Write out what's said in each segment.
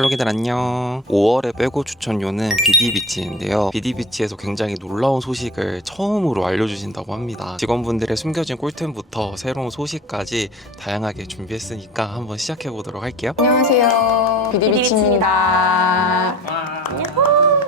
헬로기들 안녕. 5월의 빼고 추천료는 비디비치인데요. 비디비치에서 굉장히 놀라운 소식을 처음으로 알려주신다고 합니다. 직원분들의 숨겨진 꿀템부터 새로운 소식까지 다양하게 준비했으니까 한번 시작해보도록 할게요. 안녕하세요. 비디비치입니다.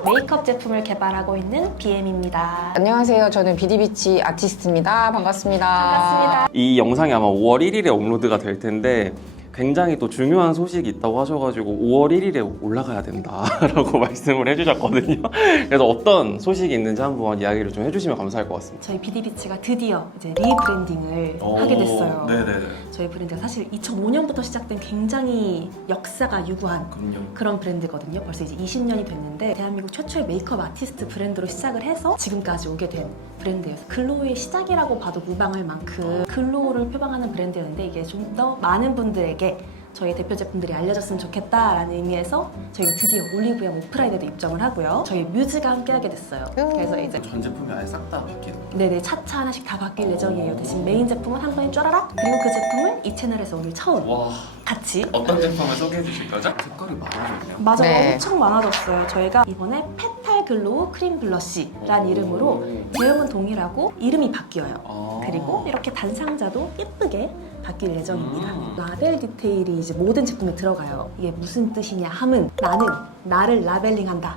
메이크업 제품을 개발하고 있는 BM입니다. 안녕하세요. 저는 비디비치 아티스트입니다. 반갑습니다. 반갑습니다. 이 영상이 아마 5월 1일에 업로드가 될 텐데 굉장히 또 중요한 소식이 있다고 하셔가지고 5월 1일에 올라가야 된다라고 말씀을 해주셨거든요. 그래서 어떤 소식이 있는지 한번 이야기를 좀 해주시면 감사할 것 같습니다. 저희 비디비치가 드디어 이제 리브랜딩을 하게 됐어요. 네네네. 저희 브랜드가 사실 2005년부터 시작된 굉장히 역사가 유구한 그럼요. 그런 브랜드거든요. 벌써 이제 20년이 됐는데 대한민국 최초의 메이크업 아티스트 브랜드로 시작을 해서 지금까지 오게 된 브랜드예요. 글로우의 시작이라고 봐도 무방할 만큼 글로우를 표방하는 브랜드였는데 이게 좀 더 많은 분들에게 저희 대표 제품들이 알려졌으면 좋겠다라는 의미에서 저희가 드디어 올리브영 오프라인에도 입점을 하고요. 저희 뮤즈가 함께하게 됐어요. 그래서 이제 전 제품이 아예 싹 다 바뀌는 거예요? 네네 차차 하나씩 다 바뀔 예정이에요. 대신 메인 제품은 한 번에 쫘라락, 그리고 그 제품은 이 채널에서 오늘 처음 와, 같이 어떤 제품을 소개해 주실 거죠? 색깔이 많아졌네요. 맞아요. 네. 엄청 많아졌어요. 저희가 이번에 페탈 글로우 크림 블러쉬라는 이름으로 제형은 동일하고 이름이 바뀌어요. 그리고 이렇게 단상자도 예쁘게 바뀔 예정입니다. 라벨 디테일이 이제 모든 제품에 들어가요. 이게 무슨 뜻이냐 함은 나는 나를 라벨링한다.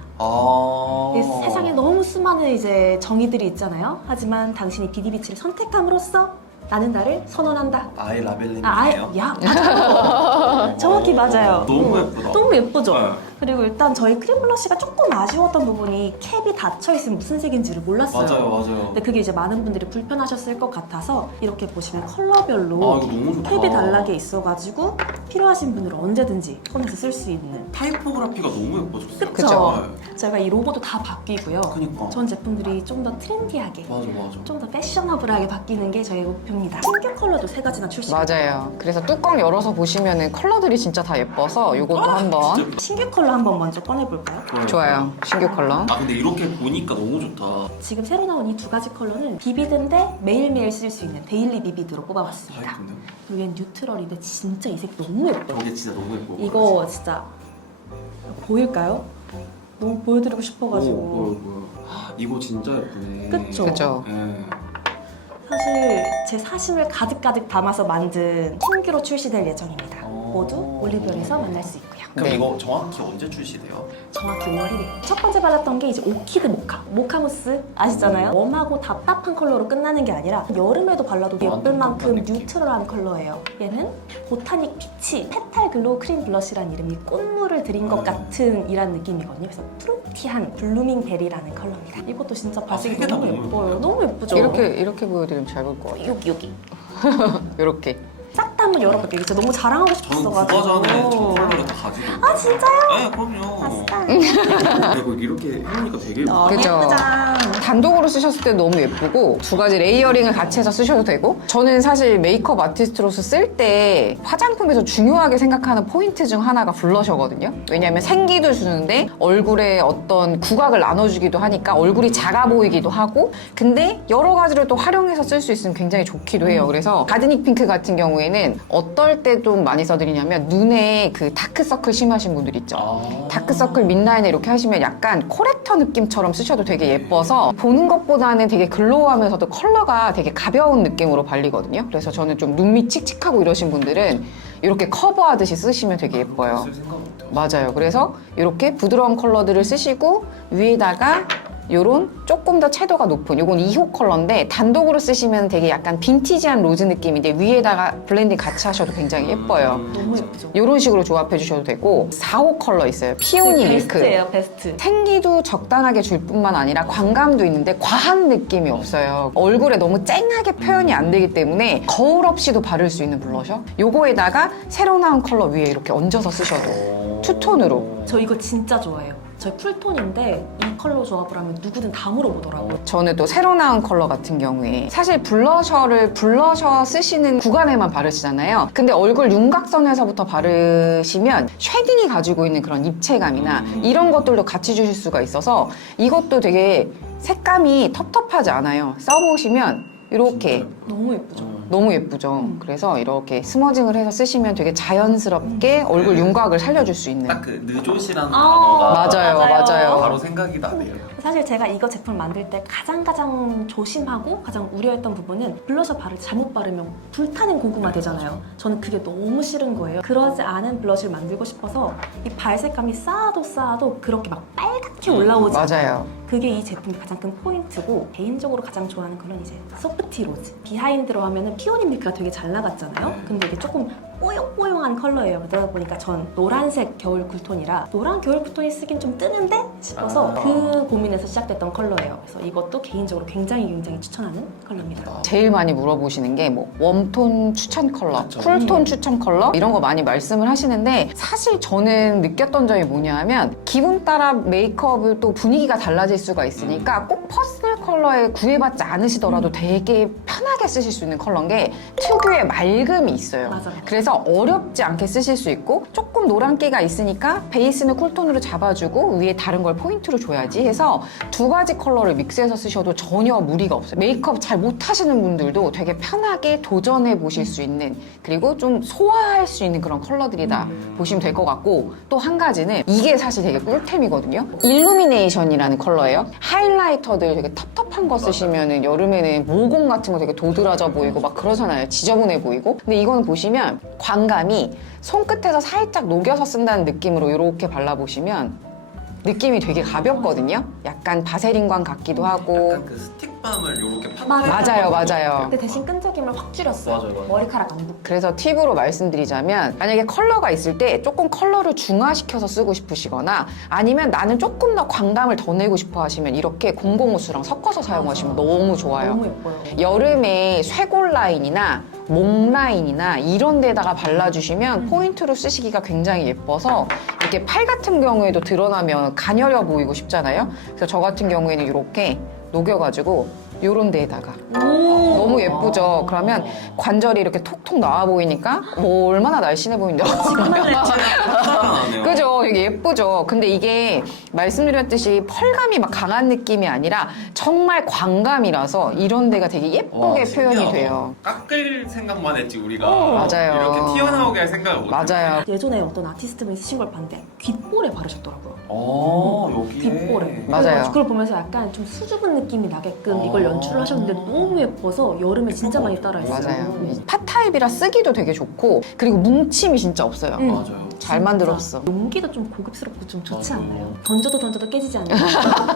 세상에 너무 수많은 이제 정의들이 있잖아요. 하지만 당신이 비디비치를 선택함으로써 나는 나를 선언한다. 아예 라벨링이에요? 야, 맞아요. 정확히 맞아요. 너무 예쁘다. 너무 예쁘죠? 네. 그리고 일단 저희 크림 블러쉬가 조금 아쉬웠던 부분이 캡이 닫혀있으면 무슨 색인지를 몰랐어요. 맞아요. 근데 그게 이제 많은 분들이 불편하셨을 것 같아서 이렇게 보시면 컬러별로 이거 너무 좋다. 캡이 달라게 있어가지고 필요하신 분들은 언제든지 꺼내서 쓸 수 있는. 타이포그래피가 너무 예뻐졌어요. 그쵸? 저희가 이 로고도 다 바뀌고요. 그니까. 전 제품들이 좀 더 트렌디하게, 맞아. 좀 더 패셔너블하게 바뀌는 게 저희 목표입니다. 신규 컬러도 3가지나 출시해요. 맞아요. 그래서 뚜껑 열어서 보시면 컬러들이 진짜 다 예뻐서 이것도 한번 신규 컬러 한번 먼저 꺼내볼까요? 좋아요. 신규 컬러. 근데 이렇게 보니까 너무 좋다. 지금 새로 나온 이 2가지 컬러는 비비드인데 매일매일 쓸 수 있는 데일리 비비드로 뽑아봤습니다. 예쁜데? 그리고 얘는 뉴트럴인데 진짜 이 색 너무 예뻐요. 저게 진짜 너무 예뻐. 이거 진짜 보일까요? 너무 보여드리고 싶어가지고. 뭐야. 이거 진짜 예쁘네. 그쵸? 그죠? 네. 사실 제 사심을 가득가득 담아서 만든 신규로 출시될 예정입니다. 모두 올리브영에서 만날 수 있고요. 그럼 네. 이거 정확히 언제 출시돼요? 정확히 5월 1일. 첫 번째 발랐던 게 이제 오키드 모카 무스 아시잖아요? 웜하고 답답한 컬러로 끝나는 게 아니라 여름에도 발라도 예쁠 완전 만큼 답답한 느낌. 뉴트럴한 컬러예요. 얘는 보타닉 피치 페탈 글로우 크림 블러쉬라는 이름이 꽃물을 들인 것 같은 이란 느낌이거든요. 그래서 프루티한 블루밍 베리라는 컬러입니다. 이것도 진짜 발색이 색이 다 너무 너무 예뻐요. 예뻐요. 너무 예쁘죠? 이렇게 보여드리면 잘 볼 것 같아요. 여기 이렇게. 싹 다 한번 열어볼게요. 진짜 너무 자랑하고 저는 싶었어가지고. 9화 전에 저 컬러를 다 가지고 있어요. 아 진짜요? 네, 그럼요. 아싸. 그리고 이렇게 해보니까 되게 예뻐. 그죠? 예쁘장. 단독으로 쓰셨을 때 너무 예쁘고 2가지 레이어링을 같이 해서 쓰셔도 되고 저는 사실 메이크업 아티스트로서 쓸 때 화장품에서 중요하게 생각하는 포인트 중 하나가 블러셔거든요. 왜냐하면 생기도 주는데 얼굴에 어떤 구각을 나눠주기도 하니까 얼굴이 작아 보이기도 하고 근데 여러 가지를 또 활용해서 쓸 수 있으면 굉장히 좋기도 해요. 그래서 가드닉 핑크 같은 경우에는 어떨 때 좀 많이 써드리냐면 눈에 그 다크서클 심하신 분들 있죠. 다크서클 mid라인에 이렇게 하시면 약간 코렉터 느낌처럼 쓰셔도 되게 예뻐서 보는 것보다는 되게 글로우하면서도 컬러가 되게 가벼운 느낌으로 발리거든요. 그래서 저는 좀 눈밑 칙칙하고 이러신 분들은 이렇게 커버하듯이 쓰시면 되게 예뻐요. 쓸 생각 못해요. 맞아요. 그래서 이렇게 부드러운 컬러들을 쓰시고 위에다가 요런 조금 더 채도가 높은 요건 2호 컬러인데 단독으로 쓰시면 되게 약간 빈티지한 로즈 느낌인데 위에다가 블렌딩 같이 하셔도 굉장히 예뻐요. 너무 예쁘죠? 요런 식으로 조합해 주셔도 되고 4호 컬러 있어요. 피오니 밀크. 베스트예요, 베스트. 생기도 적당하게 줄 뿐만 아니라 광감도 있는데 과한 느낌이 없어요. 얼굴에 너무 쨍하게 표현이 안 되기 때문에 거울 없이도 바를 수 있는 블러셔. 요거에다가 새로 나온 컬러 위에 이렇게 얹어서 쓰셔도 투톤으로. 저 이거 진짜 좋아해요. 저희 쿨톤인데 이 컬러 조합을 하면 누구든 다 물어보더라고요. 저는 또 새로 나온 컬러 같은 경우에 사실 블러셔 쓰시는 구간에만 바르시잖아요. 근데 얼굴 윤곽선에서부터 바르시면 쉐딩이 가지고 있는 그런 입체감이나 이런 것들도 같이 주실 수가 있어서 이것도 되게 색감이 텁텁하지 않아요. 써보시면 이렇게 너무 예쁘죠? 너무 예쁘죠. 그래서 이렇게 스머징을 해서 쓰시면 되게 자연스럽게 얼굴 윤곽을 살려줄 수 있는. 딱 그 느조시라는 아, 단어가 맞아요. 바로 생각이 나네요. 사실 제가 이거 제품 만들 때 가장 조심하고 가장 우려했던 부분은 블러셔 바를 때 잘못 바르면 불타는 고구마 되잖아요. 저는 그게 너무 싫은 거예요. 그러지 않은 블러셔를 만들고 싶어서 이 발색감이 쌓아도 그렇게 막 빨갛게 올라오지 않아요. 맞아요. 그게 이 제품의 가장 큰 포인트고 개인적으로 가장 좋아하는 컬러는 이제 소프티 로즈. 비하인드로 하면은 피오니 밀크가 되게 잘 나갔잖아요. 근데 이게 조금 뽀용뽀용한 컬러예요. 그러다 보니까 전 노란색 겨울 쿨톤이라 노란 겨울 쿨톤이 쓰긴 좀 뜨는데 싶어서 그 고민에서 시작됐던 컬러예요. 그래서 이것도 개인적으로 굉장히 추천하는 컬러입니다. 제일 많이 물어보시는 게 뭐 웜톤 추천 컬러, 그쵸. 쿨톤 추천 컬러 이런 거 많이 말씀을 하시는데 사실 저는 느꼈던 점이 뭐냐 하면 기분 따라 메이크업을 또 분위기가 달라질 수가 있으니까 꼭 퍼스널 컬러에 구애받지 않으시더라도 되게 편하게 쓰실 수 있는 컬러인 게 특유의 맑음이 있어요. 맞아요. 그래서 어렵지 않게 쓰실 수 있고 조금 노란기가 있으니까 베이스는 쿨톤으로 잡아주고 위에 다른 걸 포인트로 줘야지 해서 두 가지 컬러를 믹스해서 쓰셔도 전혀 무리가 없어요. 메이크업 잘 못하시는 분들도 되게 편하게 도전해 보실 수 있는 그리고 좀 소화할 수 있는 그런 컬러들이다 보시면 될 것 같고 또 한 가지는 이게 사실 되게 꿀템이거든요. 일루미네이션이라는 컬러예요. 하이라이터들 되게 텁텁한 거 쓰시면은 여름에는 모공 같은 거 되게 도드라져 보이고 막 그러잖아요. 지저분해 보이고. 근데 이거는 보시면 광감이 손끝에서 살짝 녹여서 쓴다는 느낌으로 이렇게 발라보시면 느낌이 되게 가볍거든요. 약간 바세린광 같기도 하고. 약간 그 스틱밤을 이렇게 맞아요. 근데 대신 끈적임을 확 줄였어요. 맞아요. 머리카락 안 붓고. 그래서 팁으로 말씀드리자면 만약에 컬러가 있을 때 조금 컬러를 중화시켜서 쓰고 싶으시거나 아니면 나는 조금 더 광감을 더 내고 싶어 하시면 이렇게 005수랑 섞어서 사용하시면 너무 좋아요. 너무 예뻐요. 여름에 쇄골 라인이나 목 라인이나 이런 데다가 발라주시면 포인트로 쓰시기가 굉장히 예뻐서 이렇게 팔 같은 경우에도 드러나면 가녀려 보이고 싶잖아요. 그래서 저 같은 경우에는 이렇게 녹여가지고 요런 데에다가 너무 예쁘죠? 그러면 관절이 이렇게 톡톡 나와 보이니까 뭐 얼마나 날씬해 보이는지 그죠? 이게 예쁘죠? 근데 이게 말씀드렸듯이 펄감이 막 강한 느낌이 아니라 정말 광감이라서 이런 데가 되게 예쁘게 표현이 돼요. 깎을 생각만 했지 우리가. 맞아요. 이렇게 튀어나오게 할 생각을 못. 맞아요. 예전에 어떤 아티스트분이 쓰신 걸 봤는데 귓볼에 바르셨더라고요. 여기에. 귓볼에. 맞아요. 그래서 그걸 보면서 약간 좀 수줍은 느낌이 나게끔 이걸 연출을 하셨는데 너무 예뻐서 여름에 진짜 많이 따라했어요. 맞아요. 이 팟타입이라 쓰기도 되게 좋고 그리고 뭉침이 진짜 없어요. 맞아요. 잘 만들었어. 용기도 좀 고급스럽고 좀 좋지 맞아요. 않나요? 던져도 깨지지 않는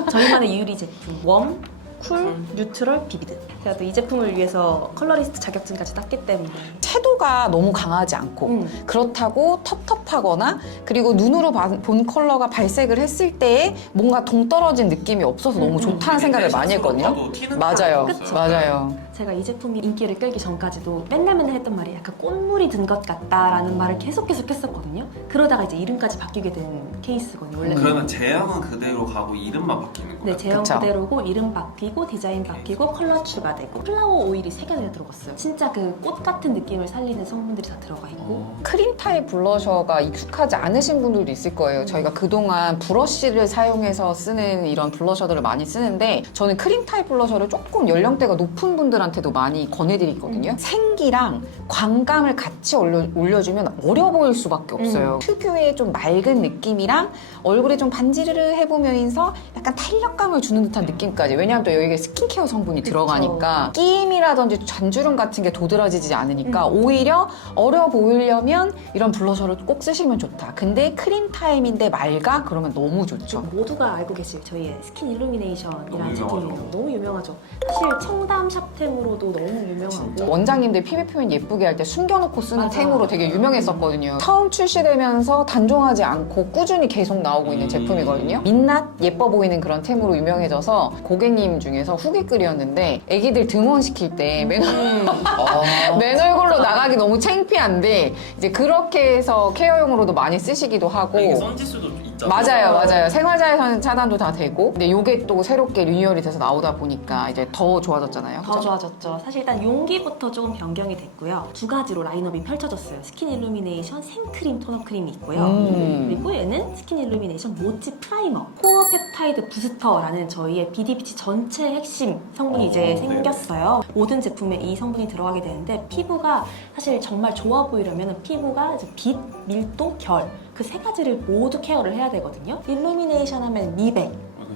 저희만의 유리 제품 웜, 쿨, 뉴트럴, 비비드. 제가 또 이 제품을 위해서 컬러리스트 자격증까지 땄기 때문에 채도가 너무 강하지 않고 그렇다고 텁텁하거나 그리고 눈으로 본 컬러가 발색을 했을 때 뭔가 동떨어진 느낌이 없어서 너무 좋다는 생각을 많이 했거든요. 맞아요. 그쵸? 맞아요. 제가 이 제품이 인기를 끌기 전까지도 맨날 했던 말이 약간 꽃물이 든 것 같다라는 말을 계속 했었거든요. 그러다가 이제 이름까지 바뀌게 된 케이스거든요. 원래는. 그러면 제형은 그대로 가고 이름만 바뀌는 거예요? 네, 제형 그쵸. 그대로고 이름 바뀌고 디자인 바뀌고 컬러 추가되고 플라워 오일이 3개나 들어갔어요. 진짜 그 꽃 같은 느낌을 살리는 성분들이 다 들어가 있고 크림 타입 블러셔가 익숙하지 않으신 분들도 있을 거예요. 저희가 그동안 브러쉬를 사용해서 쓰는 이런 블러셔들을 많이 쓰는데 저는 크림 타입 블러셔를 조금 연령대가 높은 분들한테도 많이 권해드리거든요. 생기랑 광감을 같이 올려주면 어려 보일 수밖에 없어요. 특유의 좀 맑은 느낌이랑 얼굴에 좀 반지르르 해보면서 약간 탄력감을 주는 듯한 느낌까지. 왜냐하면 또 여기에 스킨케어 성분이 들어가니까 끼임이라든지 잔주름 같은 게 도드라지지 않으니까 오히려 어려 보이려면 이런 블러셔를 꼭 쓰시면 좋다. 근데 크림 타입인데 맑아? 그러면 너무 좋죠. 모두가 알고 계실 저희의 스킨 일루미네이션이라는 너무 제품이에요. 유명하죠. 너무 유명하죠. 사실 청담 샵템으로도 너무 유명하고 원장님들 피부 표현 예쁘게 할 때 숨겨놓고 쓰는 맞아. 템으로 되게 유명했었거든요. 처음 출시되면서 단종하지 않고 꾸준히 계속 나오고 있는 제품이거든요. 민낯 예뻐 보이는 그런 템으로 유명해져서 고객님 중에서 후기글이었는데 애기들 등원시킬 때 맨 얼굴로 나가기 너무 창피한데 이제 그렇게 해서 케어용으로도 많이 쓰시기도 하고 이게 선지수도 있잖아요. 진짜. 맞아요. 생활자외선 차단도 다 되고. 근데 요게 또 새롭게 리뉴얼이 돼서 나오다 보니까 이제 더 좋아졌잖아요. 더 좋아졌죠. 사실 일단 용기부터 조금 변경이 됐고요. 두 가지로 라인업이 펼쳐졌어요. 스킨 일루미네이션 생크림 토너 크림이 있고요. 그리고 얘는 스킨 일루미네이션 모찌 프라이머 코어 펩타이드 부스터라는 저희의 비디비치 전체 핵심 성분이 이제 생겼어요. 모든 제품에 이 성분이 들어가게 되는데 피부가 사실 정말 좋아 보이려면 피부가 이제 빛, 밀도, 결 그 세 가지를 모두 케어를 해야 되거든요. 일루미네이션 하면 미백,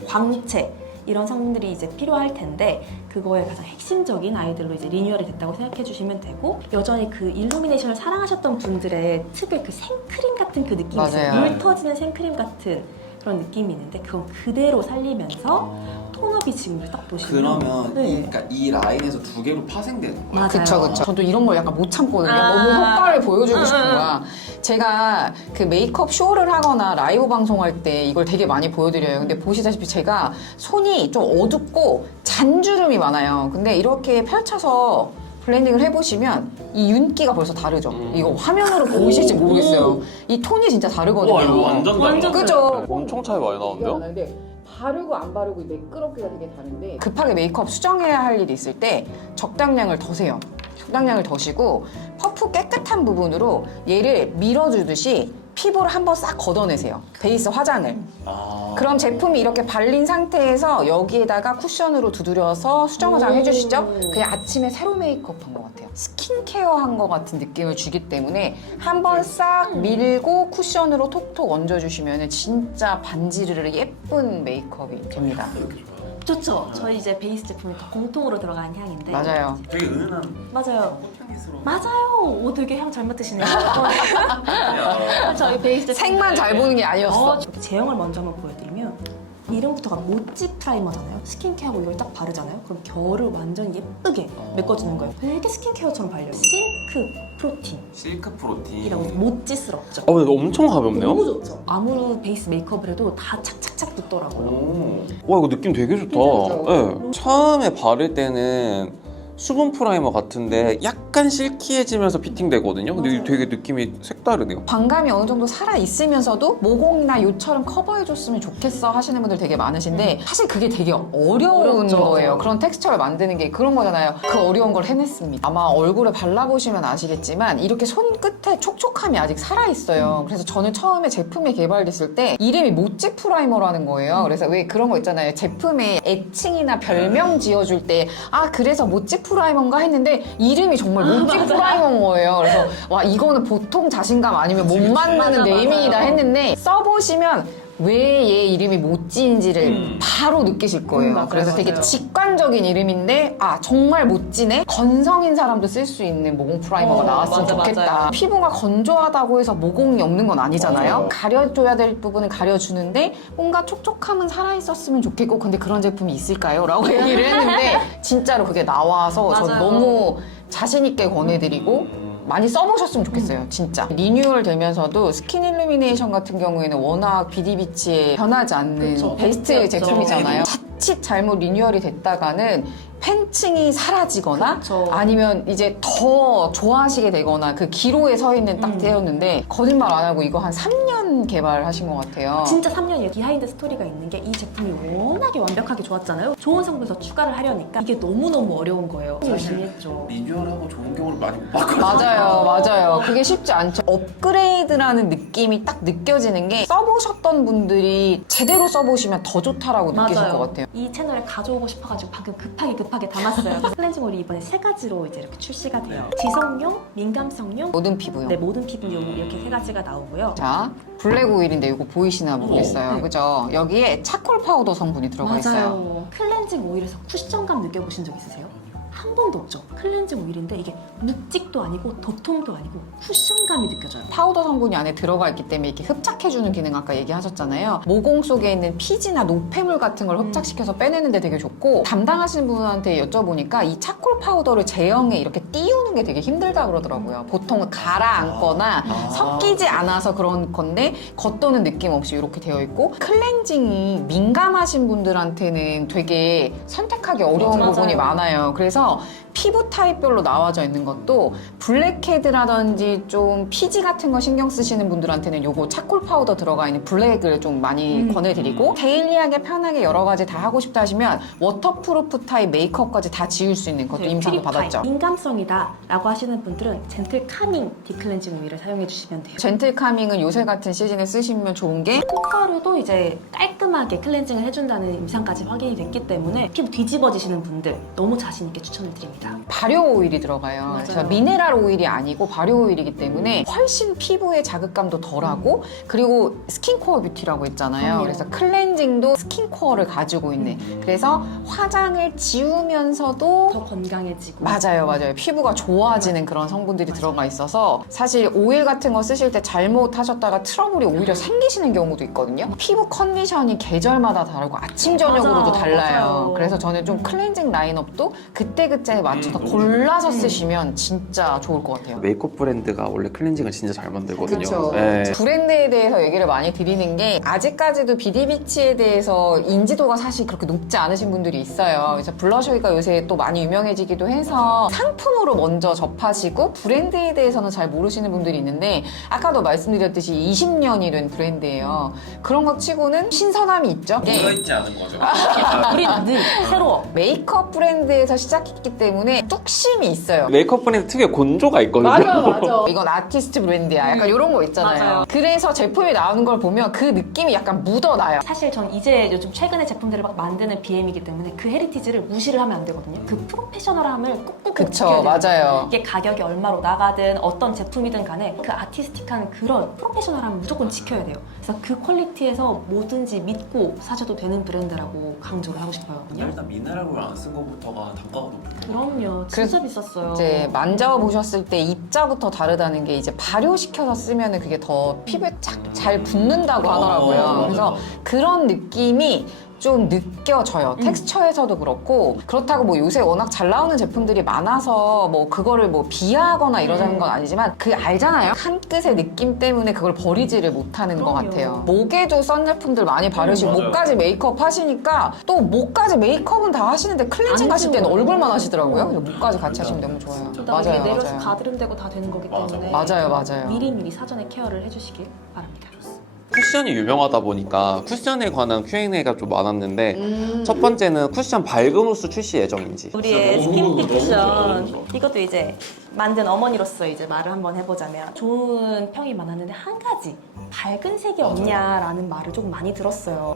광채 이런 성분들이 이제 필요할 텐데 그거의 가장 핵심적인 아이들로 이제 리뉴얼이 됐다고 생각해 주시면 되고 여전히 그 일루미네이션을 사랑하셨던 분들의 특유의 그 생크림 같은 그 느낌이 있어요. 맞아요. 물 터지는 생크림 같은 그런 느낌이 있는데 그건 그대로 살리면서 톤업이 지금 딱 보시면 그러면 네. 그러니까 이 라인에서 두 개로 파생되는 거예요? 맞아요. 그쵸. 저도 이런 걸 약간 못 참거든요. 아. 너무 효과를 보여주고 싶은 거야. 제가 그 메이크업 쇼를 하거나 라이브 방송할 때 이걸 되게 많이 보여드려요. 근데 보시다시피 제가 손이 좀 어둡고 잔주름이 많아요. 근데 이렇게 펼쳐서 블렌딩을 해보시면 이 윤기가 벌써 다르죠. 이거 화면으로 보이실지 모르겠어요. 이 톤이 진짜 다르거든요. 와 이거 완전 완전 달라. 그죠? 엄청 차이 많이 나는데요? 근데 바르고 안 바르고 매끄럽기가 되게 다른데 급하게 메이크업 수정해야 할 일이 있을 때 적당량을 더세요. 적당량을 더시고 퍼프 깨끗한 부분으로 얘를 밀어주듯이 피부를 한번 싹 걷어내세요. 베이스 화장을. 그럼 제품이 이렇게 발린 상태에서 여기에다가 쿠션으로 두드려서 수정 화장 해주시죠? 그냥 아침에 새로 메이크업 한 것 같아요. 스킨케어 한 것 같은 느낌을 주기 때문에 한번 싹 밀고 쿠션으로 톡톡 얹어주시면 진짜 반지르르 예쁜 메이크업이 됩니다. 좋죠. 저희 이제 베이스 제품이 다 공통으로 들어가는 향인데 맞아요. 되게 은은한 맞아요. 꽃향기스러운. 맞아요. 오 되게 향 잘 맡으시네요. 야. 저희 베이스 제품 색만 잘 보는 게 아니었어. 제형을 먼저 한번 보여드리면 이름부터가 모찌 프라이머잖아요. 스킨케어하고 이걸 딱 바르잖아요. 그럼 결을 완전 예쁘게 메꿔주는 거예요. 되게 스킨케어처럼 발려요. 실크 프로틴이라고 실크 프로틴. 모찌스럽죠. 근데 엄청 가볍네요? 너무 좋죠. 아무리 베이스 메이크업을 해도 다 착착착 붙더라고요. 와 이거 느낌 되게 좋다. 괜찮죠? 네. 처음에 바를 때는 수분 프라이머 같은데 약간 실키해지면서 피팅되거든요. 근데 이거 되게 느낌이 색다르네요. 광감이 어느 정도 살아 있으면서도 모공이나 요철은 커버해줬으면 좋겠어 하시는 분들 되게 많으신데 사실 그게 되게 어려운 어렵죠. 거예요. 그런 텍스처를 만드는 게 그런 거잖아요. 그 어려운 걸 해냈습니다. 아마 얼굴에 발라보시면 아시겠지만 이렇게 손끝에 촉촉함이 아직 살아 있어요. 그래서 저는 처음에 제품이 개발됐을 때 이름이 모찌 프라이머라는 거예요. 그래서 왜 그런 거 있잖아요. 제품에 애칭이나 별명 지어줄 때 아 그래서 모찌 프라이머인가 했는데 이름이 정말 모찌 프라이머인 거예요. 그래서 와 이거는 보통 자신감 아니면 못 만나는 맞아, 네이밍이다 맞아요. 했는데 써보시면 왜 얘 이름이 모찌인지를 바로 느끼실 거예요. 맞아요, 그래서 되게 맞아요. 직관적인 이름인데 아 정말 모찌네? 건성인 사람도 쓸 수 있는 모공 프라이머가 나왔으면 맞아, 좋겠다. 맞아요. 피부가 건조하다고 해서 모공이 없는 건 아니잖아요. 가려줘야 될 부분은 가려주는데 뭔가 촉촉함은 살아있었으면 좋겠고 근데 그런 제품이 있을까요? 라고 얘기를 했는데 진짜로 그게 나와서 저 맞아요. 너무 자신 있게 권해드리고 많이 써보셨으면 좋겠어요, 진짜. 리뉴얼 되면서도 스킨 일루미네이션 같은 경우에는 워낙 비디비치에 변하지 않는 그쵸, 베스트 그쵸. 제품이잖아요. 자칫 잘못 리뉴얼이 됐다가는 팬층이 사라지거나 그쵸. 아니면 이제 더 좋아하시게 되거나 그 기로에 서 있는 딱 때였는데 거짓말 안 하고 이거 한 3년 개발하신 것 같아요. 진짜 3년이에요. 비하인드 스토리가 있는 게 이 제품이 워낙에 완벽하게 좋았잖아요. 좋은 성분 더 추가를 하려니까 이게 너무너무 어려운 거예요. 열심히 했죠. 리뉴얼하고 좋은 경우를 많이 못 봤거든요. 맞아요. 그게 쉽지 않죠. 업그레이드라는 느낌이 딱 느껴지는 게 써보셨던 분들이 제대로 써보시면 더 좋다라고 느끼실 것 같아요. 이 채널에 가져오고 싶어가지고 방금 급하게 담았어요. 클렌징 오일이 이번에 3가지로 이제 이렇게 출시가 돼요. 지성용, 민감성용, 모든 피부요. 네, 모든 피부용 이렇게 3가지가 나오고요. 자, 블랙 오일인데 이거 보이시나 모르겠어요. 네. 그죠? 여기에 차콜 파우더 성분이 들어가 있어요. 클렌징 오일에서 쿠션감 느껴보신 적 있으세요? 한 번도 없죠. 클렌징 오일인데 이게 묵직도 아니고 도톰도 아니고 쿠션감이 느껴져요. 파우더 성분이 안에 들어가 있기 때문에 이렇게 흡착해주는 기능 아까 얘기하셨잖아요. 모공 속에 있는 피지나 노폐물 같은 걸 흡착시켜서 빼내는데 되게 좋고 담당하시는 분한테 여쭤보니까 이 차콜 파우더를 제형에 이렇게 띄우는 게 되게 힘들다 그러더라고요. 보통은 가라앉거나 섞이지 않아서 그런 건데 겉도는 느낌 없이 이렇게 되어 있고 클렌징이 민감하신 분들한테는 되게 선택하기 어려운 맞아요. 부분이 많아요. 그래서 피부 타입별로 나와져 있는 것도 블랙헤드라든지 좀 피지 같은 거 신경 쓰시는 분들한테는 요거 차콜 파우더 들어가 있는 블랙을 좀 많이 권해드리고 데일리하게 편하게 여러 가지 다 하고 싶다 하시면 워터프루프 타입 메이크업까지 다 지울 수 있는 것도 임상도 받았죠. 민감성이다 라고 하시는 분들은 젠틀 카밍 딥클렌징 오일을 사용해 주시면 돼요. 젠틀 카밍은 요새 같은 시즌에 쓰시면 좋은 게 콧가루도 이제 깔끔하게 클렌징을 해준다는 임상까지 확인이 됐기 때문에 피부 뒤집어지시는 분들 너무 자신 있게 추천을 드립니다. 발효 오일이 들어가요. 그래서 미네랄 오일이 아니고 발효 오일이기 때문에 훨씬 피부의 자극감도 덜하고 그리고 스킨코어 뷰티라고 했잖아요. 그래서 클렌징도 스킨코어를 가지고 있는 그래서 화장을 지우면서도 더 건강해지고 맞아요. 피부가 좋아지는 그런 성분들이 들어가 있어서 사실 오일 같은 거 쓰실 때 잘못하셨다가 트러블이 오히려 생기시는 경우도 있거든요. 피부 컨디션이 계절마다 다르고 아침 저녁으로도 맞아, 달라요. 맞아요. 그래서 저는 좀 클렌징 라인업도 그때그때에 맞춰서 골라서 쓰시면 진짜 좋을 것 같아요. 메이크업 브랜드가 원래 클렌징을 진짜 잘 만들거든요. 그렇죠. 네. 브랜드에 대해서 얘기를 많이 드리는 게 아직까지도 비디비치에 대해서 인지도가 사실 그렇게 높지 않으신 분들이 있어요. 그래서 블러셔가 요새 또 많이 유명해지기도 해서 상품으로 먼저 접하시고 브랜드에 대해서는 잘 모르시는 분들이 있는데 아까도 말씀드렸듯이 20년이 된 브랜드예요. 그런 것 치고는 신선함이 있죠. 묻어있지 않은 거죠. 우리는 늘 새로워. 메이크업 브랜드에서 시작했기 때문에 뚝심이 있어요. 메이크업 브랜드 특유의 곤조가 있거든요. 맞아. 이건 아티스트 브랜드야. 약간 이런 거 있잖아요. 맞아요. 그래서 제품이 나오는 걸 보면 그 느낌이 약간 묻어나요. 사실 전 이제 요즘 최근에 제품들을 막 만드는 BM이기 때문에 그 헤리티지를 무시를 하면 안 되거든요. 그 프로페셔널함을 꾹꾹 그쵸, 지켜야 돼요. 맞아요. 이게 가격이 얼마로 나가든 어떤 제품이든 간에 그 아티스틱한 그런 프로페셔널함을 무조건 지켜야 돼요. 그래서 그 퀄리티에서 뭐든지 믿고 사셔도 되는 브랜드라고 강조를 하고 싶어요. 일단 미네랄 오일 안 쓴 것부터가 단가가 높고. 그럼요. 진짜 비쌌어요. 이제 만져보셨을 때 입자부터 다르다는 게 이제 발효시켜서 쓰면은 그게 더 피부에 착 잘 붙는다고 하더라고요. 그래서 맞아. 그런 느낌이 좀 느껴져요. 텍스처에서도 그렇고 그렇다고 뭐 요새 워낙 잘 나오는 제품들이 많아서 뭐 그거를 뭐 비하하거나 이러자는 건 아니지만 그 알잖아요. 한 끝의 느낌 때문에 그걸 버리지를 못하는 것 그럼요. 같아요. 목에도 선 제품들 많이 바르시고 맞아요. 목까지 메이크업 하시니까 또 목까지 메이크업은 다 하시는데 클렌징 안 하실 때는 지워요. 얼굴만 하시더라고요. 그래서 목까지 같이 하시면 너무 좋아요. 그러다가 이게 맞아요, 내려서 맞아요. 가드름되고 다 되는 거기 때문에 맞아요. 미리미리 사전에 케어를 해주시길 바랍니다. 쿠션이 유명하다 보니까 쿠션에 관한 Q&A가 좀 많았는데 첫 번째는 쿠션 밝은 호수 출시 예정인지. 우리의 진짜 스킨핏 너무 쿠션 좋아. 이것도 이제 만든 어머니로서 이제 말을 한번 해보자면 좋은 평이 많았는데 한 가지 밝은 색이 없냐라는 말을 조금 많이 들었어요.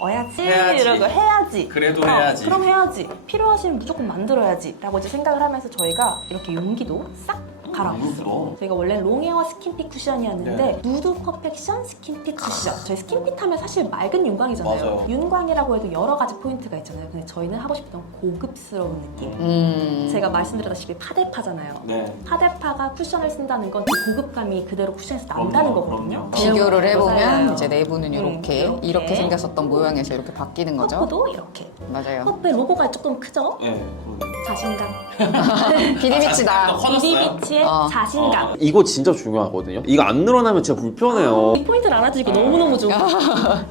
만들어야지 해야지. 이러고 해야지 그래도 해야지. 그럼 해야지 필요하시면 무조건 만들어야지 라고 이제 생각을 하면서 저희가 이렇게 용기도 싹 갈아왔어요. 저희가 원래 롱헤어 스킨핏 쿠션이었는데 누드 퍼펙션 스킨핏 쿠션. 저희 스킨핏 하면 사실 맑은 윤광이잖아요. 맞아요. 윤광이라고 해도 여러 가지 포인트가 있잖아요. 근데 저희는 하고 싶던 고급스러운 느낌. 제가 말씀드렸다시피 파데파잖아요. 네. 파데파가 쿠션을 쓴다는 건 그 고급감이 그대로 쿠션에서 난다는 그럼요, 거거든요. 비교를 해보면 맞아요. 이제 내부는 이렇게 이렇게 생겼었던 모양에서 이렇게 바뀌는 거죠. 퍼프도 이렇게. 맞아요. 퍼프의 로고가 조금 크죠? 네. 자신감. 비디비치다. 커졌어요? 비디비치의 자신감. 이거 진짜 중요하거든요. 이거 안 늘어나면 진짜 불편해요. 이 포인트를 알아주니까 너무너무 좋아.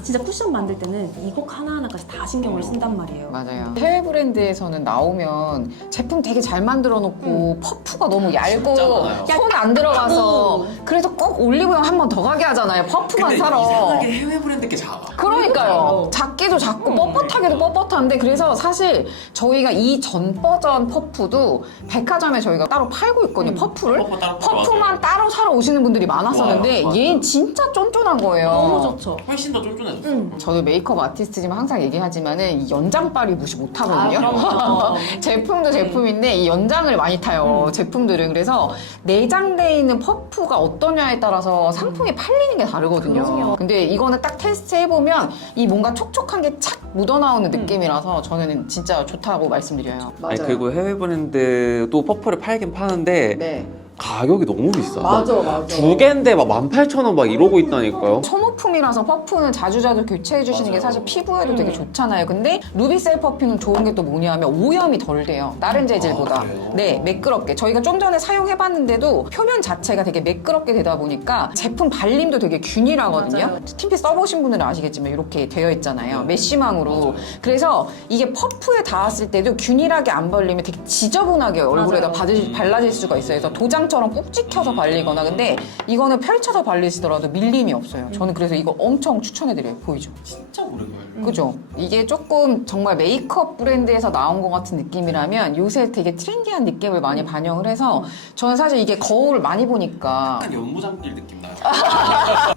진짜 쿠션 만들 때는 이 곡 하나하나까지 다 신경을 쓴단 말이에요. 맞아요. 해외 브랜드에서는 나오면 제품 되게 잘 만들어 놓고 퍼프가 너무 얇고 진짜 많아요. 손에 안 들어가서 그래서 꼭 올리브영 한 번 더 가게 하잖아요. 퍼프만 근데 사러. 이상하게 해외 브랜드 게 작아. 그러니까요. 작기도 작고 뻣뻣하기도 뻣뻣한데 그래서 사실 저희가 이 전 버전 퍼프도 백화점에 저희가 따로 팔고 있거든요. 퍼프를. 퍼프 따로 퍼프만 따로 사러 오시는 분들이 많았었는데 맞아요. 얘는 진짜 쫀쫀한 거예요. 너무 좋죠. 훨씬 더 쫀쫀해졌어. 저도 메이크업 아티스트지만 항상 얘기하지만은 이 연장빨이 무시 못하거든요. 그럼요. 제품도 제품인데 이 연장을 많이 타요. 제품들은. 그래서 내장되어 있는 퍼프가 어떠냐에 따라서 상품이 팔리는 게 다르거든요. 그럼요. 근데 이거는 딱 테스트 해보면 이 뭔가 촉촉한 게 착 묻어나오는 느낌이라서 저는 진짜 좋다고 말씀드려요. 아니 그리고 해외 브랜드도 퍼프를 팔긴 파는데 네. 가격이 너무 비싸. 맞아. 두 개인데 막 18,000원 막 이러고 있다니까요. 소모품이라서 퍼프는 자주자주 교체해 주시는 게 사실 피부에도 되게 좋잖아요. 근데 루비셀 퍼퓸은 좋은 게 또 뭐냐면 오염이 덜 돼요. 다른 재질보다. 그래요? 네, 매끄럽게. 저희가 좀 전에 사용해봤는데도 표면 자체가 되게 매끄럽게 되다 보니까 제품 발림도 되게 균일하거든요. 맞아요. 스킨핏 써보신 분들은 아시겠지만 이렇게 되어 있잖아요. 메쉬망으로. 그래서 이게 퍼프에 닿았을 때도 균일하게 안 발리면 되게 지저분하게 얼굴에다 발라질 수가 있어요. 그래서 도장처럼 꾹 찍혀서 발리거나. 근데 이거는 펼쳐서 발리시더라도 밀림이 없어요. 저는 그래서 이거 엄청 추천해드려요. 보이죠? 진짜 오래 걸려. 그죠? 이게 조금 정말 메이크업 브랜드에서 나온 것 같은 느낌이라면 요새 되게 트렌디한 느낌을 많이 반영을 해서 저는 사실 이게 거울을 많이 보니까 약간 연무장길 느낌 나요.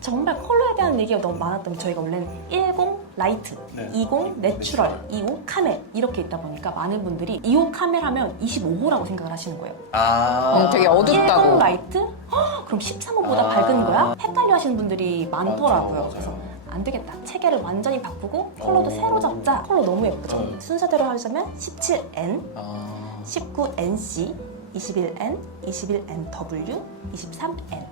정말 컬러에 대한 얘기가 너무 많았던 게 저희가 원래는 10 라이트, 네. 20 내추럴, 25 카멜 이렇게 있다 보니까 많은 분들이 25 카멜 하면 25호라고 생각을 하시는 거예요. 되게 10 어둡다고. 라이트? 헉, 그럼 13호보다 밝은 거야? 헷갈려 하시는 분들이 많더라고요. 맞아요. 그래서 안 되겠다. 체계를 완전히 바꾸고 컬러도 새로 잡자. 컬러 너무 예쁘죠? 순서대로 하자면 17N, 19NC, 21N, 21NW, 23N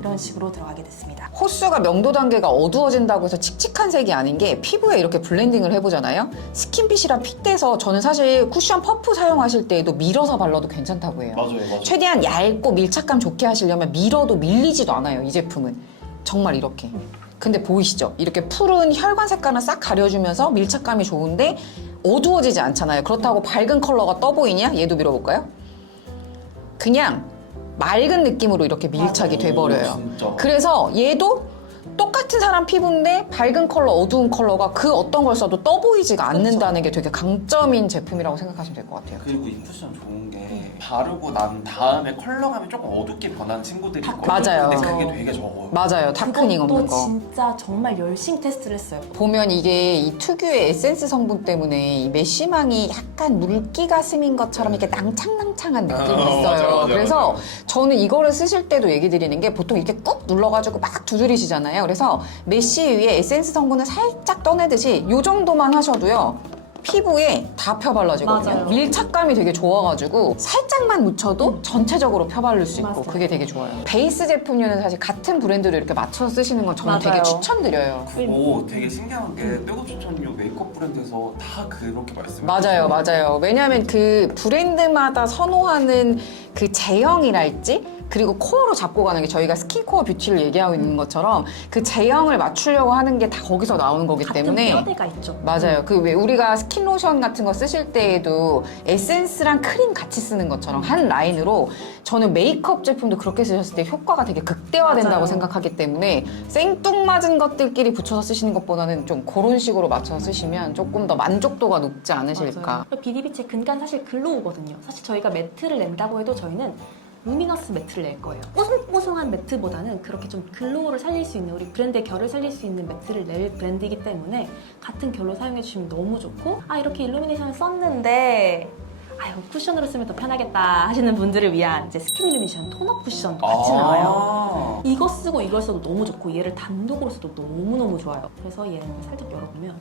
이런 식으로 들어가게 됐습니다. 호수가 명도 단계가 어두워진다고 해서 칙칙한 색이 아닌 게 피부에 이렇게 블렌딩을 해보잖아요. 스킨핏이랑 핏돼서 저는 사실 쿠션 퍼프 사용하실 때에도 밀어서 발라도 괜찮다고 해요. 맞아요. 최대한 얇고 밀착감 좋게 하시려면 밀어도 밀리지도 않아요. 이 제품은 정말 이렇게. 근데 보이시죠? 이렇게 푸른 혈관 색깔은 싹 가려주면서 밀착감이 좋은데 어두워지지 않잖아요. 그렇다고 밝은 컬러가 떠 보이냐? 얘도 밀어볼까요? 그냥 맑은 느낌으로 이렇게 밀착이 돼버려요. 진짜. 그래서 얘도 똑같은 사람 피부인데 밝은 컬러, 어두운 컬러가 그 어떤 걸 써도 떠 보이지가 않는다는 게 되게 강점인 제품이라고 생각하시면 될 것 같아요. 그리고 이 쿠션 좋은 게 바르고 난 다음에 컬러감이 조금 어둡게 변하는 친구들이 있거든요. 맞아요. 근데 그게 되게 적어요. 맞아요. 다크닝 그것도 없는 거. 진짜 정말 열심히 테스트를 했어요. 보면 이게 이 특유의 에센스 성분 때문에 이 메쉬망이 약간 물기가 스민 것처럼 이렇게 낭창낭창한 느낌이 있어요. 맞아요. 그래서 저는 이거를 쓰실 때도 얘기 드리는 게 보통 이렇게 꾹 눌러가지고 막 두드리시잖아요. 그래서 메쉬 위에 에센스 성분을 살짝 떠내듯이 이 정도만 하셔도요. 피부에 다 펴발라지거든요. 맞아요. 밀착감이 되게 좋아가지고 살짝만 묻혀도 전체적으로 펴바를 수 있고 맞아요. 그게 되게 좋아요. 베이스 제품류는 사실 같은 브랜드로 이렇게 맞춰서 쓰시는 건 저는 되게 맞아요. 추천드려요. 그거 되게 신기한 게 백업 추천료 메이크업 브랜드에서 다 그렇게 말씀을 맞아요. 왜냐하면 그 브랜드마다 선호하는 그 제형이랄지 그리고 코어로 잡고 가는 게 저희가 스킨 코어 뷰티를 얘기하고 있는 것처럼 그 제형을 맞추려고 하는 게 다 거기서 나오는 거기 같은 때문에 뼈대가 있죠. 맞아요. 그 왜 우리가 스킨 로션 같은 거 쓰실 때에도 에센스랑 크림 같이 쓰는 것처럼 한 라인으로 저는 메이크업 제품도 그렇게 쓰셨을 때 효과가 되게 극대화된다고 맞아요. 생각하기 때문에 생뚱맞은 것들끼리 붙여서 쓰시는 것보다는 좀 그런 식으로 맞춰서 쓰시면 조금 더 만족도가 높지 않으실까. 비디비치의 근간 사실 글로우거든요. 사실 저희가 매트를 낸다고 해도 저희는 루미너스 매트를 낼 거예요. 뽀송뽀송한 매트보다는 그렇게 좀 글로우를 살릴 수 있는 우리 브랜드의 결을 살릴 수 있는 매트를 낼 브랜드이기 때문에 같은 결로 사용해 주시면 너무 좋고 이렇게 일루미네이션을 썼는데 아유 쿠션으로 쓰면 더 편하겠다 하시는 분들을 위한 이제 스킨 일루미네이션 톤업 쿠션도 같이 나와요. 이거 쓰고 이걸 써도 너무 좋고 얘를 단독으로 써도 너무너무 좋아요. 그래서 얘를 살짝 열어보면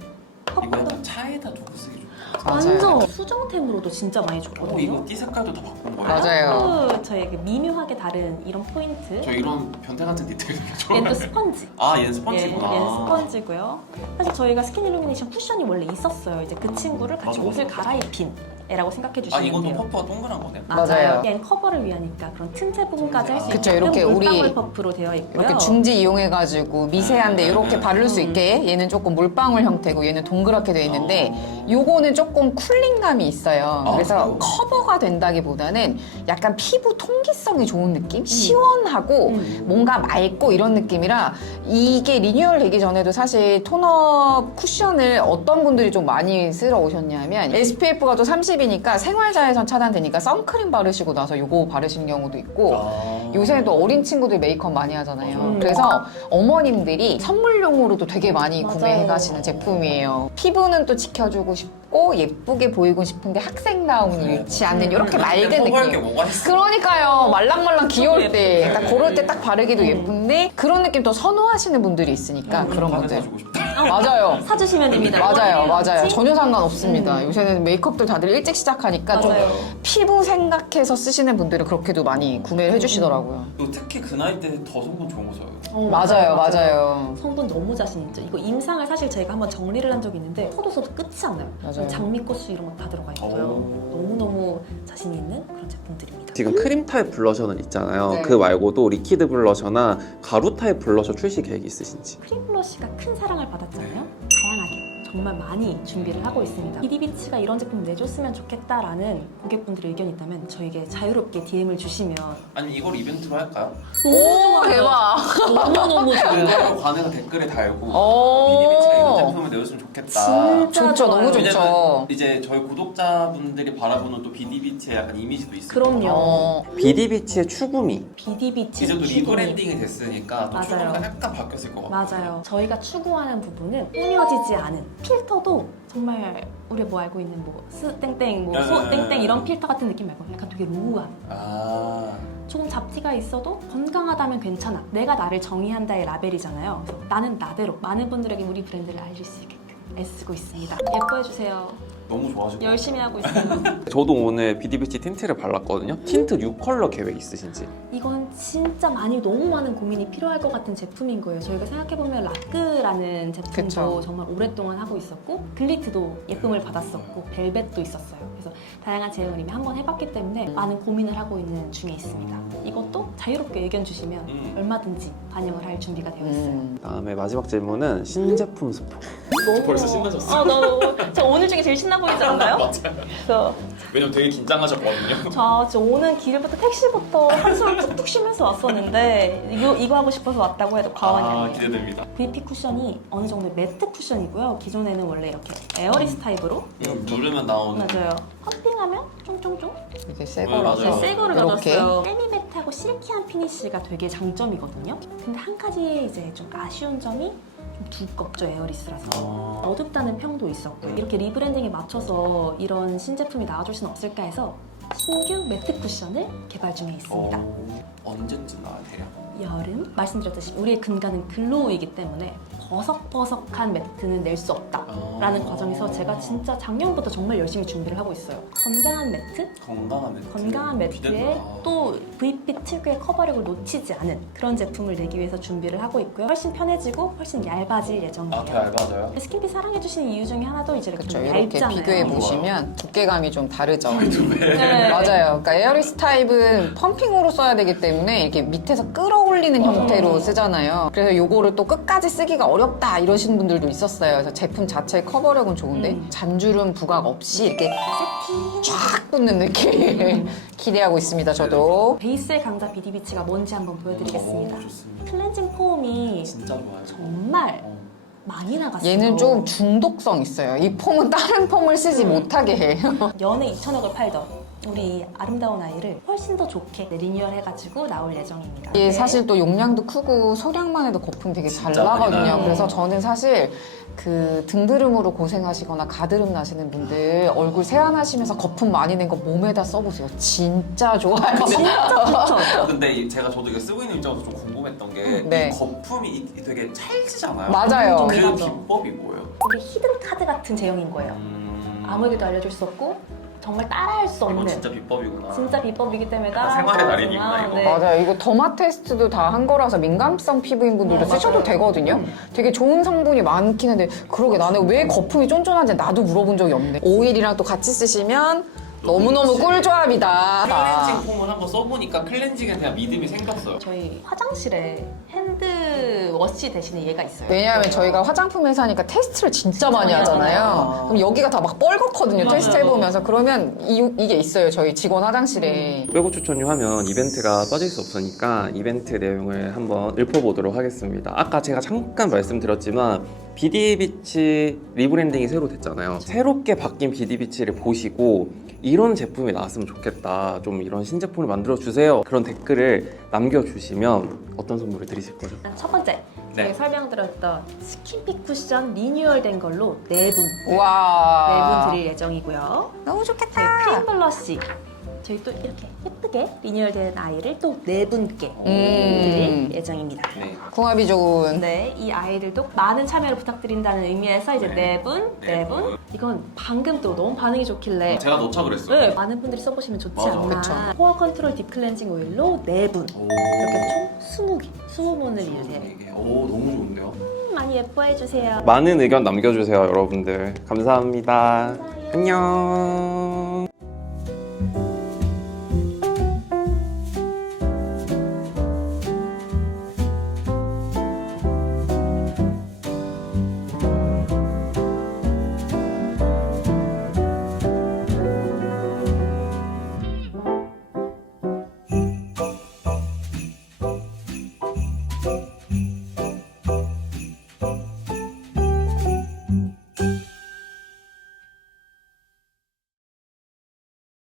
이거 약간 차에다 두고 쓰기 좋다. 완전 수정템으로도 진짜 많이 이거 좋거든요. 띠 색깔도 다 바꾼 거예요? 맞아요. 저희 그 미묘하게 다른 이런 포인트. 저 이런 변태 같은 디테일 되게 좋아해요. 얘도 스펀지. 얘는 스펀지구나. 얘는 스펀지고요. 사실 저희가 스킨 일루미네이션 쿠션이 원래 있었어요. 이제 그 친구를 같이 맞아, 옷을 맞아. 갈아입힌 애라고 생각해 주시면 이것도 돼요. 퍼프가 동그란 거네. 맞아요. 얘는 커버를 위하니까 그런 틈새 부분까지 할 수 그쵸, 있게끔 이렇게 우리 물방울 퍼프로 되어 있고요. 이렇게 중지 이용해가지고 미세한데 이렇게 바를 수 있게 얘는 조금 물방울 형태고 얘는 동그랗게 되어 있는데 요거는 조금 쿨링감이 있어요. 그래서 그래요? 커버가 된다기보다는 약간 피부 통기성이 좋은 느낌? 시원하고 뭔가 맑고 이런 느낌이라 이게 리뉴얼 되기 전에도 사실 톤업 쿠션을 어떤 분들이 좀 많이 쓰러 오셨냐면 SPF가 또 30이니까 생활자외선 차단되니까 선크림 바르시고 나서 요거 바르시는 경우도 있고 요새는 또 어린 친구들 메이크업 많이 하잖아요. 그래서 어머님들이 선물용으로도 되게 많이 맞아요. 구매해 가시는 제품이에요. 피부는 또 지켜주고 싶고 예쁘게 보이고 싶은데 학생다움이 잃지 않는 이렇게 맑은 커버할 게 느낌. 뭐가 있어? 그러니까요. 말랑말랑 귀여울 때, 예쁘네. 딱 그럴 때 딱 바르기도 예쁜데 그런 느낌 더 선호하시는 분들이 있으니까 그런 분들. 주고 싶다. 맞아요. 사주시면 됩니다. 맞아요, 이거는 맞아요. 같이. 전혀 상관없습니다. 요새는 메이크업들 다들 일찍 시작하니까 좀 맞아요. 피부 생각해서 쓰시는 분들은 그렇게도 많이 구매를 해주시더라고요. 또 특히 그 나이 때 더 성분 좋은 거 줘요. 맞아요. 성분 너무 자신 있죠. 이거 임상을 사실 저희가 한번 정리를 한 적이 있는데 써도 끝이 안 나요. 맞아요. 장미꽃수 이런 거 다 들어가 있고요. 오. 너무너무 자신 있는 그런 제품들입니다. 지금 크림 타입 블러셔는 있잖아요. 네. 그 말고도 리퀴드 블러셔나 가루 타입 블러셔 출시 계획이 있으신지. 크림 블러쉬가 큰 사랑을 받았잖아요. 다양하게 정말 많이 준비를 하고 있습니다. 비디비치가 이런 제품 내줬으면 좋겠다라는 고객분들의 의견이 있다면 저에게 자유롭게 DM을 주시면 아니 이걸 이벤트로 할까요? 오, 대박. 너무너무 좋아요. 그래서 관해서 댓글에 달고 오. 비디비치가 이런 제품을 내줬으면 좋겠다. 진짜 좋죠, 너무 좋아요. 좋죠. 왜냐면 이제 저희 구독자분들이 바라보는 또 비디비치의 약간 이미지도 있어요. 그럼요. 비디비치의 추구미. 비디비치 이제 또 추구미. 리브랜딩이 됐으니까 또 맞아요. 추구미가 약간 바뀌었을 것 같아요. 맞아요. 저희가 추구하는 부분은 꾸며지지 않은 필터도 정말 우리 뭐 알고 있는 뭐 스땡땡, 뭐 소땡땡 이런 필터 같은 느낌 말고 약간 되게 로우한 아, 조금 잡티가 있어도 건강하다면 괜찮아. 내가 나를 정의한다의 라벨이잖아요. 그래서 나는 나대로 많은 분들에게 우리 브랜드를 알릴 수 있게끔 애쓰고 있습니다. 예뻐해주세요. 너무 좋아지고. 열심히 하고 있어요. 저도 오늘 비디비치 틴트를 발랐거든요. 틴트 6컬러 계획 있으신지. 이건 진짜 너무 많은 고민이 필요할 것 같은 제품인 거예요. 저희가 생각해보면 라크라는 제품도 그쵸. 정말 오랫동안 하고 있었고 글리트도 예쁨을 받았었고 벨벳도 있었어요. 그래서 다양한 제형을 이미 한번 해봤기 때문에 많은 고민을 하고 있는 중에 있습니다. 이것도 자유롭게 의견 주시면 얼마든지 반영을 할 준비가 되어 있어요. 다음에 마지막 질문은 신제품 스포. 벌써 신나셨어요? 저 오늘 중에 제일 신나 보이지 않나요? 맞아요. 그래서 왜냐면 되게 긴장하셨거든요. 저 오는 길부터 택시부터 한숨을 뚝뚝 쉬면서 왔었는데 이거 하고 싶어서 왔다고 해도 과언이 아니에요. 기대됩니다. VP 쿠션이 어느 정도 매트 쿠션이고요. 기존에는 원래 이렇게 에어리스 타입으로 누르면 나오는. 맞아요. 펌핑하면 쫑쫑쫑 이게 새 맞아요. 거라서 새 거를 이렇게. 가졌어요. 세미 매트하고 실키한 피니쉬가 되게 장점이거든요. 근데 한 가지 이제 좀 아쉬운 점이 좀 두껍죠, 에어리스라서. 어둡다는 평도 있었고 이렇게 리브랜딩에 맞춰서 이런 신제품이 나와줄 수는 없을까 해서 신규 매트 쿠션을 개발 중에 있습니다. 언제쯤 나와야 돼요? 여름 말씀드렸듯이 우리의 근간은 글로우이기 때문에 버석버석한 매트는 낼 수 없다라는 과정에서 제가 진짜 작년부터 정말 열심히 준비를 하고 있어요. 건강한 매트? 건강한 매트. 건강한 매트에 기대된다. 또 VP 특유의 커버력을 놓치지 않은 그런 제품을 내기 위해서 준비를 하고 있고요. 훨씬 편해지고 훨씬 얇아질 예정이에요. 더 얇아져요? 스킨핏 사랑해주시는 이유 중에 하나도 이제 이렇게 그렇죠. 좀 이렇게 얇잖아요. 비교해 보시면 두께감이 좀 다르죠. 네. 맞아요. 그러니까 에어리스 타입은 펌핑으로 써야 되기 때문에 이렇게 밑에서 끌어올리는 형태로 쓰잖아요. 그래서 요거를 또 끝까지 쓰기가 어렵다 이러시는 분들도 있었어요. 그래서 제품 자체의 커버력은 좋은데 잔주름 부각 없이 이렇게 쫙 붙는 느낌 기대하고 있습니다. 저도. 베이스의 강자 비디비치가 뭔지 한번 보여드리겠습니다. 좋습니다. 클렌징 폼이 진짜 좋아요. 정말 많이 나갔어요. 얘는 좀 중독성 있어요. 이 폼은 다른 폼을 쓰지 못하게 해요. 연에 2,000억을 팔던 우리 아름다운 아이를 훨씬 더 좋게 리뉴얼 해가지고 나올 예정입니다. 이게 사실 또 용량도 크고 소량만 해도 거품 되게 잘 진짜 많이 나거든요. 나요. 그래서 저는 사실 그 등드름으로 고생하시거나 가드름 나시는 분들 얼굴 세안하시면서 거품 많이 낸 거 몸에다 써보세요. 진짜 좋아요. 진짜 좋죠. 근데 저도 이거 쓰고 있는 입장에서 좀 궁금했던 게 네. 이 거품이 되게 찰지잖아요. 맞아요. 그 맞아. 비법이 뭐예요? 우리 히든 카드 같은 제형인 거예요. 아무에게도 알려줄 수 없고 정말 따라할 수 없는 이건 진짜 비법이구나. 진짜 비법이기 때문에 약간 따라할 수 생활의 없지만 달인이구나, 이거. 맞아요. 이거 더마 테스트도 다 한 거라서 민감성 피부인 분들도 쓰셔도 되거든요. 되게 좋은 성분이 많긴 한데 그러게 나는 왜 거품이 쫀쫀한지 나도 물어본 적이 없네. 오일이랑 또 같이 쓰시면 너무너무 꿀조합이다. 클렌징 폼을 한번 써보니까 클렌징에 대한 믿음이 생겼어요. 저희 화장실에 핸드워시 대신에 얘가 있어요. 왜냐하면 저희가 화장품 회사니까 테스트를 진짜 많이 하잖아요. 그럼 여기가 다 막 뻘겋거든요. 맞아요. 테스트 해보면서. 그러면 이게 있어요. 저희 직원 화장실에. 빼고 추천료 하면 이벤트가 빠질 수 없으니까 이벤트 내용을 한번 읊어보도록 하겠습니다. 아까 제가 잠깐 말씀드렸지만 비디비치 리브랜딩이 새로 됐잖아요. 새롭게 바뀐 비디비치를 보시고 이런 제품이 나왔으면 좋겠다. 좀 이런 신제품을 만들어주세요. 그런 댓글을 남겨주시면 어떤 선물을 드리실 거죠? 일단 첫 번째 저희 네. 설명드렸던 스킨핏 쿠션 리뉴얼된 걸로 4분 우와. 드릴 예정이고요. 너무 저희 좋겠다. 크림 블러쉬 저희 또 이렇게 예쁘게 예쁘게 리뉴얼된 아이를 또 4분께 음. 드릴 예정입니다. 네. 궁합이 좋은. 네, 이 아이들도 많은 참여를 부탁드린다는 의미에서 이제 네. 4분. 이건 방금 또 너무 반응이 좋길래 제가 넣자 그랬어요. 네, 많은 분들이 써보시면 좋지 맞아. 않나. 그쵸. 포어 컨트롤 딥 클렌징 오일로 4분. 오. 이렇게 총 20개, 20분을 이제 이게 너무 좋은데요? 많이 예뻐해 주세요. 많은 의견 남겨주세요, 여러분들. 감사합니다. 안녕.